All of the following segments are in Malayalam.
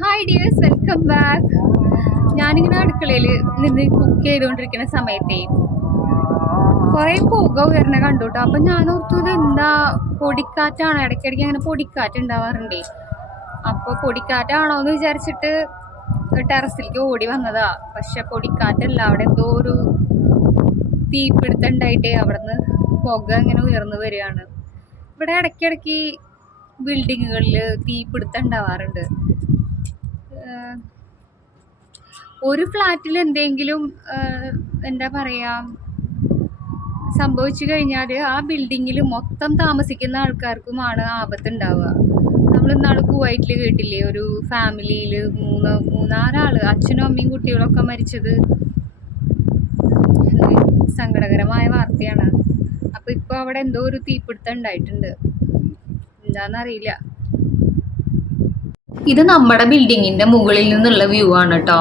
ഹായ് ഡിയേഴ്സ് വെൽക്കം ബാക്ക് ഞാനിങ്ങനെ അടുക്കളയിൽ നിന്ന് കുക്ക് ചെയ്തുകൊണ്ടിരിക്കുന്ന സമയത്തേ കുറേ പുക ഉയർന്ന കണ്ടു കേട്ടോ അപ്പം ഞാൻ ഓർത്തു എന്താ പൊടിക്കാറ്റാണ്? ഇടയ്ക്കിടയ്ക്ക് അങ്ങനെ പൊടിക്കാറ്റ് ഉണ്ടാവാറുണ്ടേ. അപ്പോൾ പൊടിക്കാറ്റാണോ എന്ന് വിചാരിച്ചിട്ട് ടെറസിലേക്ക് ഓടി വന്നതാ. പക്ഷെ പൊടിക്കാറ്റല്ല. അവിടെ എന്തോ ഒരു തീപിടുത്തം ഉണ്ടായിട്ടേ അവിടെ നിന്ന് പുക ഇങ്ങനെ ഉയർന്നു വരികയാണ്. ഇവിടെ ഇടയ്ക്കിടയ്ക്ക് ബിൽഡിങ്ങുകളിൽ തീപിടുത്തം ഉണ്ടാവാറുണ്ട്. ഒരു ഫ്ലാറ്റിൽ എന്തെങ്കിലും എന്താ പറയുക സംഭവിച്ചു കഴിഞ്ഞാൽ ആ ബിൽഡിങ്ങിൽ മൊത്തം താമസിക്കുന്ന ആൾക്കാർക്കുമാണ് ആപത്തുണ്ടാവുക നമ്മൾ ഇന്നാൾ കുവൈറ്റിൽ കേട്ടില്ലേ ഒരു ഫാമിലിയിൽ മൂന്ന് മൂന്നാറാൾ അച്ഛനും അമ്മയും കുട്ടികളൊക്കെ മരിച്ചത്. സങ്കടകരമായ വാർത്തയാണ്. അപ്പോൾ ഇപ്പോൾ അവിടെ എന്തോ ഒരു തീപിടുത്തം ഉണ്ടായിട്ടുണ്ട്. എന്താണെന്നറിയില്ല ഇത് നമ്മുടെ ബിൽഡിങ്ങിന്റെ മുകളിൽ നിന്നുള്ള വ്യൂ ആണ് കേട്ടോ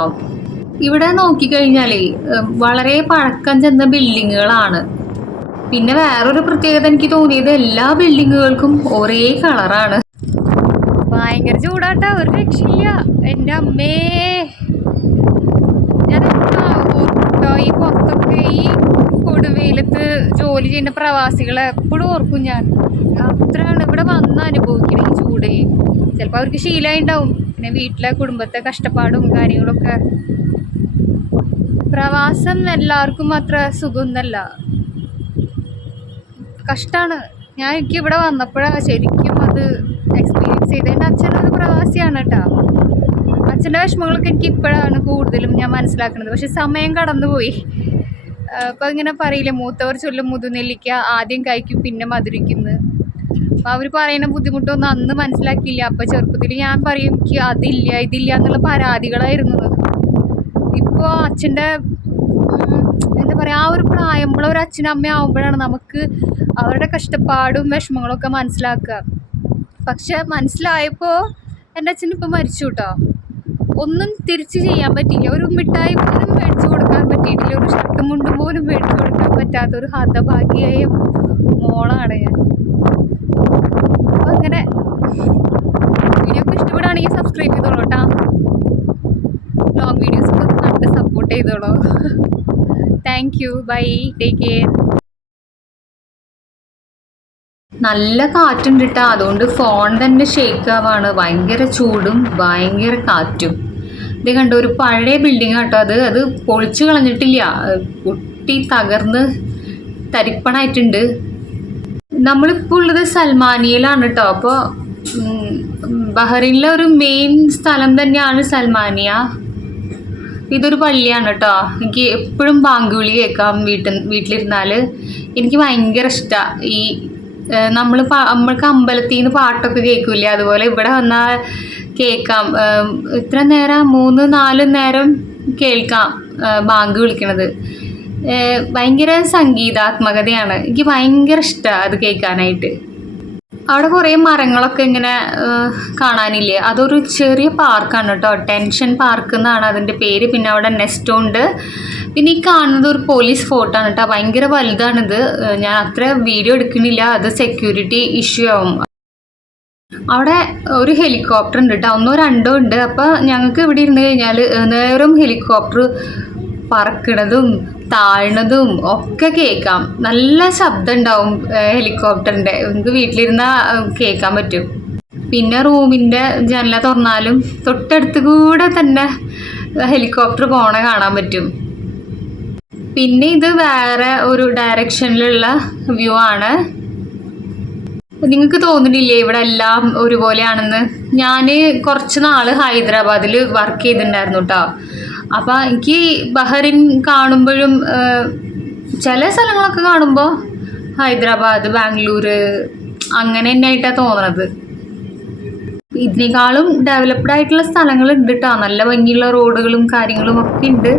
ഇവിടെ നോക്കിക്കഴിഞ്ഞാലേ വളരെ പഴക്കം ചെന്ന ബിൽഡിങ്ങുകളാണ്. പിന്നെ വേറൊരു പ്രത്യേകത എനിക്ക് തോന്നിയത് എല്ലാ ബിൽഡിങ്ങുകൾക്കും ഒരേ കളറാണ്. ഭയങ്കര ചൂടാട്ട ഒരു രക്ഷയില്ല. എന്റെ അമ്മേ. ഞാൻ ഈ പുറത്തൊക്കെ ഈ കൊടുവെയിലത്ത് ജോലി ചെയ്യുന്ന പ്രവാസികളെ എപ്പോഴും ഓർക്കും ഞാൻ. അത്രയാണ് ഇവിടെ വന്ന് അനുഭവിക്കണം ഈ ചൂട്. ചിലപ്പോൾ അവർക്ക് ശീലമായി ഉണ്ടാവും പിന്നെ വീട്ടിലെ കുടുംബത്തെ കഷ്ടപ്പാടും കാര്യങ്ങളൊക്കെ. പ്രവാസം എല്ലാവർക്കും അത്ര സുഖമൊന്നല്ല കഷ്ടമാണ് ഞാൻ എനിക്ക് ഇവിടെ വന്നപ്പോഴാണ് ശരിക്കും അത് എക്സ്പീരിയൻസ് ചെയ്തത്. എന്റെ അച്ഛനൊരു പ്രവാസിയാണ് കേട്ടോ. അച്ഛന്റെ വിഷമങ്ങളൊക്കെ എനിക്ക് ഇപ്പോഴാണ് കൂടുതലും ഞാൻ മനസ്സിലാക്കുന്നത്. പക്ഷെ സമയം കടന്നുപോയി. അപ്പോൾ ഇങ്ങനെ പറയില്ല മൂത്തവർ ചൊല്ലും മുതുനെല്ലിക്ക ആദ്യം കഴിക്കും പിന്നെ മധുരിക്കുന്നു. അപ്പോൾ അവർ പറയുന്ന ബുദ്ധിമുട്ടൊന്നും അന്ന് മനസ്സിലാക്കിയില്ല. അപ്പോൾ ചെറുപ്പത്തിൽ ഞാൻ പറയും എനിക്ക് അതില്ല ഇതില്ല എന്നുള്ള പരാതികളായിരുന്നു. ഇപ്പോൾ അച്ഛന്റെ എന്താ പറയുക ആ ഒരു പ്രായമുള്ള ഒരു അച്ഛനും അമ്മയും ആവുമ്പോഴാണ് നമുക്ക് അവരുടെ കഷ്ടപ്പാടും വിഷമങ്ങളൊക്കെ മനസ്സിലാക്കുക. പക്ഷെ മനസ്സിലായപ്പോൾ എന്റെ അച്ഛൻ ഇപ്പം മരിച്ചു കേട്ടോ. ഒന്നും തിരിച്ച് ചെയ്യാൻ പറ്റിയില്ല. ഒരു മിഠായി പോലും മേടിച്ചു കൊടുക്കാൻ പറ്റിയിട്ടില്ല. ഒരു ഷർട്ടും മുണ്ടും പോലും മേടിച്ചു കൊടുക്കാൻ പറ്റാത്ത ഒരു ഹതഭാഗ്യയായ മോളാണ് ഞാൻ. അപ്പോൾ അങ്ങനെ വീഡിയോ ഒക്കെ ഇഷ്ടപ്പെടുകയാണെങ്കിൽ സബ്സ്ക്രൈബ് ചെയ്തോളൂ കേട്ടോ. ലോങ് വീഡിയോസ് ഒക്കെ കണ്ട് സപ്പോർട്ട് ചെയ്തോളൂ. Thank you bye take care നല്ല കാറ്റുണ്ട് കേട്ടോ അതുകൊണ്ട് ഫോൺ തന്നെ ഷേക്ക് ആവാണ്. ഭയങ്കര ചൂടും ഭയങ്കര കാറ്റും. ഇത് കണ്ടു ഒരു പഴയ ബിൽഡിംഗ് കേട്ടോ അത്. അത് പൊളിച്ചു കളഞ്ഞിട്ടില്ല. കുട്ടി തകർന്ന് തരിപ്പണായിട്ടുണ്ട്. നമ്മളിപ്പോൾ ഉള്ളത് സൽമാനിയയിലാണ് കേട്ടോ. അപ്പോൾ ബഹ്റിനിലെ ഒരു മെയിൻ സ്ഥലം തന്നെയാണ് സൽമാനിയ. ഇതൊരു പള്ളിയാണ് കേട്ടോ. എനിക്ക് എപ്പോഴും ബാങ്കുവിളി കേൾക്കാം വീട്ടിൽ വീട്ടിലിരുന്നാൽ എനിക്ക് ഭയങ്കര ഇഷ്ടമാണ് ഈ നമ്മൾ നമ്മൾക്ക് അമ്പലത്തിൽ നിന്ന് പാട്ടൊക്കെ കേൾക്കില്ലേ? അതുപോലെ ഇവിടെ വന്നാൽ കേൾക്കാം. ഇത്ര നേരം മൂന്ന് നാല് നേരം കേൾക്കാം ബാങ്ക് വിളിക്കണത്. ഭയങ്കര സംഗീതാത്മകതയാണ്. എനിക്ക് ഭയങ്കര ഇഷ്ടമാണ് അത് കേൾക്കാനായിട്ട്. അവിടെ കുറേ മരങ്ങളൊക്കെ ഇങ്ങനെ കാണാനില്ലേ? അതൊരു ചെറിയ പാർക്കാണ് കേട്ടോ. ടെൻഷൻ പാർക്ക് എന്നാണ് അതിന്റെ പേര്. പിന്നെ അവിടെ നെസ്റ്റോ ഉണ്ട്. പിന്നെ ഈ കാണുന്നത് ഒരു പോലീസ് ഫോട്ടോ ആണ് കേട്ടോ. ഭയങ്കര വലുതാണിത്. ഞാൻ അത്ര വീഡിയോ എടുക്കണില്ല. അത് സെക്യൂരിറ്റി ഇഷ്യൂ ആവും. അവിടെ ഒരു ഹെലികോപ്റ്റർ ഉണ്ട് കേട്ടോ. ഒന്നോ രണ്ടോ ഉണ്ട്. അപ്പോൾ ഞങ്ങൾക്ക് ഇവിടെ ഇരുന്ന് കഴിഞ്ഞാൽ നേരം ഹെലികോപ്റ്റർ പറക്കണതും താഴ്ന്നതും ഒക്കെ കേൾക്കാം. നല്ല ശബ്ദം ഉണ്ടാവും ഹെലികോപ്റ്ററിന്റെ നമുക്ക് വീട്ടിലിരുന്ന കേൾക്കാൻ പറ്റും. പിന്നെ റൂമിന്റെ ജനല തുറന്നാലും തൊട്ടടുത്ത് കൂടെ തന്നെ ഹെലികോപ്റ്റർ പോണ കാണാൻ പറ്റും. പിന്നെ ഇത് വേറെ ഒരു ഡയറക്ഷനിലുള്ള വ്യൂ ആണ്. നിങ്ങൾക്ക് തോന്നുന്നില്ലേ ഇവിടെ എല്ലാം ഒരുപോലെയാണെന്ന്? ഞാൻ കുറച്ച് നാൾ ഹൈദരാബാദിൽ വർക്ക് ചെയ്തിട്ടുണ്ടായിരുന്നു കേട്ടോ അപ്പോൾ എനിക്ക് ബഹറിൻ കാണുമ്പോഴും ചില സ്ഥലങ്ങളൊക്കെ കാണുമ്പോൾ ഹൈദരാബാദ് ബാംഗ്ലൂർ അങ്ങനെ തന്നെ ആയിട്ടാ തോന്നണത്. ഇതിനേക്കാളും ഡെവലപ്ഡ് ആയിട്ടുള്ള സ്ഥലങ്ങൾ ഉണ്ട് കേട്ടോ നല്ല ഭംഗിയുള്ള റോഡുകളും കാര്യങ്ങളും ഒക്കെ ഉണ്ട്.